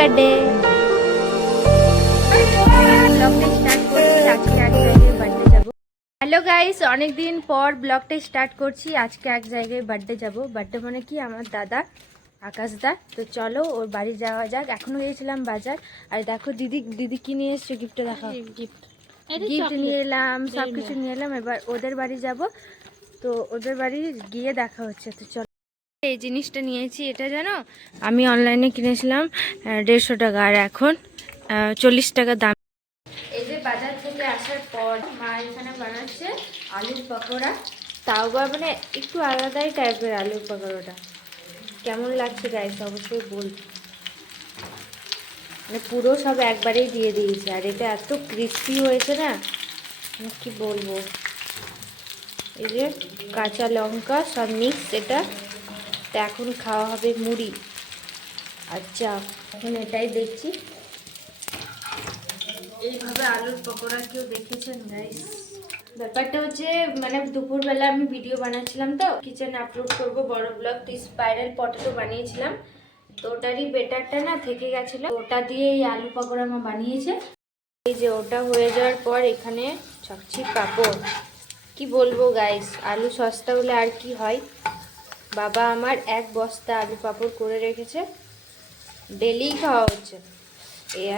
Birthday. Hello guys, অনেকদিন পর ব্লগটা স্টার্ট করছি। আজকে এক জায়গায় বার্থডে যাব। বার্থডে মানে কি আমার দাদা আকাশদা। তো চলো ওর বাড়ি যাওয়া যাক। এখনো গিয়েছিলাম বাজার। আর দেখো দিদি কি নিয়ে এসছো, গিফটটা দেখো। গিফট নিয়ে এলাম, সব কিছু নিয়ে এলাম। এবার ওদের বাড়ি যাব। তো ওদের বাড়ি গিয়ে দেখা হচ্ছে। তো চলো, এই জিনিসটা নিয়েছি। এটা জানো আমি অনলাইনে কিনেছিলাম 150 টাকা, আর এখন 40 টাকা দাম। এই যে বাজার থেকে আসার পর মা এখানে বানাচ্ছে আলুর পকোড়া। তাও বা মানে একটু আলাদাই টাইপের আলুর পকোড়াটা। কেমন লাগছে গাইস অবশ্যই বল। মানে পুরো সব একবারেই দিয়ে দিয়েছে, আর এটা এত ক্রিস্পি হয়েছে না, মানে কি বলবো। এই যে কাঁচা লঙ্কা সব মিক্স এটা। তো এখন খাওয়া হবে মুড়ি আর চা। এখন এটাই দেখছি। এইভাবে আলুর পকোড়া কেউ দেখেছেন গাইস? ব্যাপারটা হচ্ছে মানে দুপুরবেলা আমি ভিডিও বানাচ্ছিলাম, তো কিচেনে আপলোড করব বড় ব্লগ। তো স্পাইরাল পটেটো বানিয়েছিলাম, তো ওটারই বেটারটা না থেকে গেছিলো, ওটা দিয়ে এই আলু পকোড়া মা বানিয়েছে। এই যে ওটা হয়ে যাওয়ার পর এখানে ছকছি পাঁপড়। কি বলবো গাইস, আলু সস্তা হলে আর কি হয়। বাবা আমার এক বস্তা আলু পাঁপড় করে রেখেছে, ডেলি খাওয়া হচ্ছে।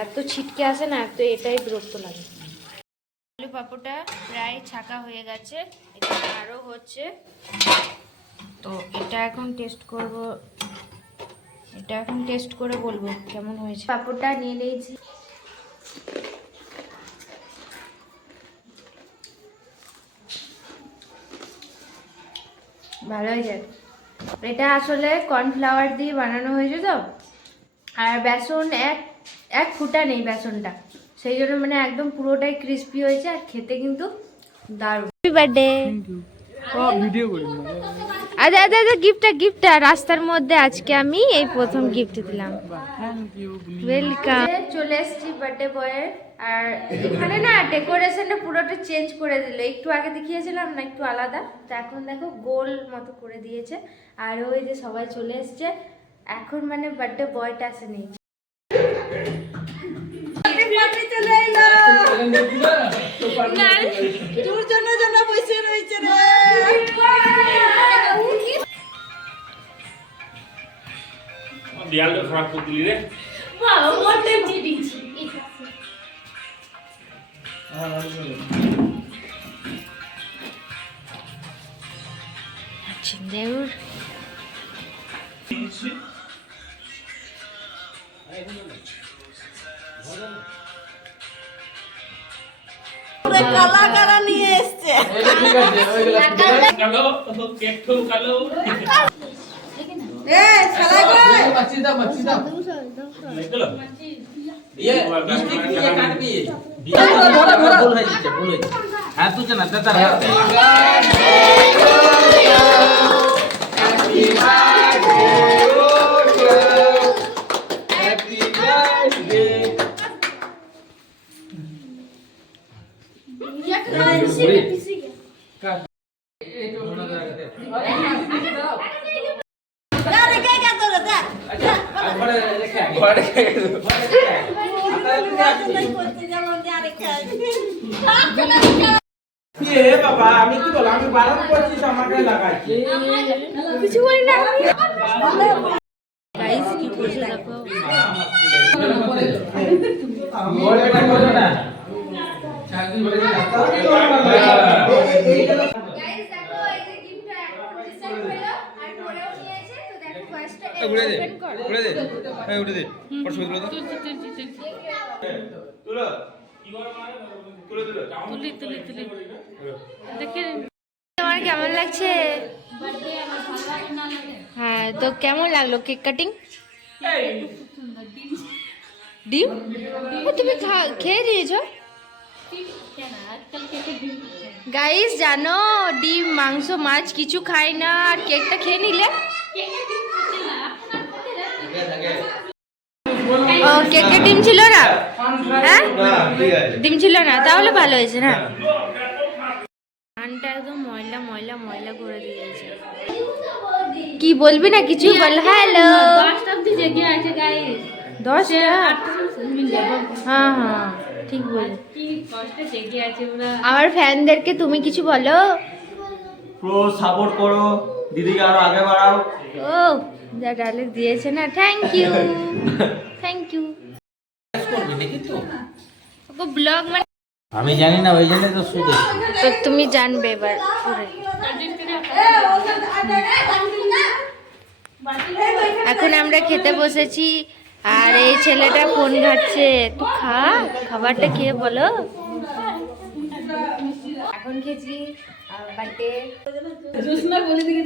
এত ছিটকে আসে না, তো এটাই বিরক্ত লাগে। আলু পাঁপড়টা প্রায় ছাকা হয়ে গেছে, এটা আরও হচ্ছে। তো এটা এখন টেস্ট করব, এটা এখন টেস্ট করে বলবো কেমন হয়েছে। পাঁপড়টা নিয়ে নিয়েছি। ভালো হয়েছে। এটা আসলে কর্নফ্লাওয়ার দিয়ে বানানো হয়েছে, তো আর বেসন এক ফুটা নেই বেসনটা, সেই জন্য মানে একদম পুরোটাই ক্রিস্পি হয়েছে। আর খেতে কিন্তু দারুণ। Happy birthday. ভিডিও করি আচ্ছা আচ্ছা আচ্ছা, গিফটটা রাস্তার মধ্যে আজকে আমি এই প্রথম গিফট দিলাম। ওয়েলকাম। চলে এসেছি বার্থডে বয়ের। আর এখানে না ডেকোরেশনটা পুরোটা চেঞ্জ করে দিল। একটু আগে দেখিয়েছিলাম না একটু আলাদা, তো এখন দেখো গোল মতো করে দিয়েছে। আর ওই যে সবাই চলে এসছে। এখন মানে বার্থডে বয়টা আসেনি। তোর জন্য জানা বসে রয়েছে রে। দেয়ালটা খারাপ করে দিলি রে। বাবা মোটে দিয়েছি। চিন্দেউর কালা কালা নিয়ে এসছে। কালো কেক তো কালো। এ শালা কই? মাছি দাও দেখলো ये मिस्टी की ये काट भी दिया बोल है हां तू जना दादा हैप्पी बर्थडे আরে কে কে তোর দা? বাবা আমি কি বললাম, আমি বারণ করছি আমাকে লাগাইছি কিছু বলি না। গাইস কি করছে দেখো। তোমার কেমন লাগছে? হ্যাঁ, তো কেমন লাগলো কেক কাটিং? ডিম তুমি খেয়ে দিয়েছো গাইস? জানো ডিম মাংস মাছ কিছু খাই না, আর কেকটা খেয়ে নিলে। ও কেকে ডিম ছিল না? হ্যাঁ ডিম ছিল না, তাহলে ভালো হয়েছে না। কানটা একদম ময়লা ময়লা ময়লা করে দিয়েছে। কি বলবি না কিছু বল। হ্যালো 10টা হ্যাঁ হ্যাঁ ঠিক বল। কি কষ্টে জেগে আছে ওরা। আমার ফ্যানদেরকে তুমি কিছু বলো। পুরো সাপোর্ট করো, দিদিকে আরো আগে বাড়াও। ও যা ডায়লগ দিয়েছে না, থ্যাংক ইউ থ্যাংক ইউ। করবি নাকি তো? ওকে ব্লগ মানে আমি জানি না, ওই জন্য তো শুধু তো তুমি জানবে এবার পরে। এখন আমরা খেতে বসেছি আর এই ছেলেটা ফোন ঘাটছে। তো খাবারটা খেয়ে বলো। এখন খেয়েছি বার্থডে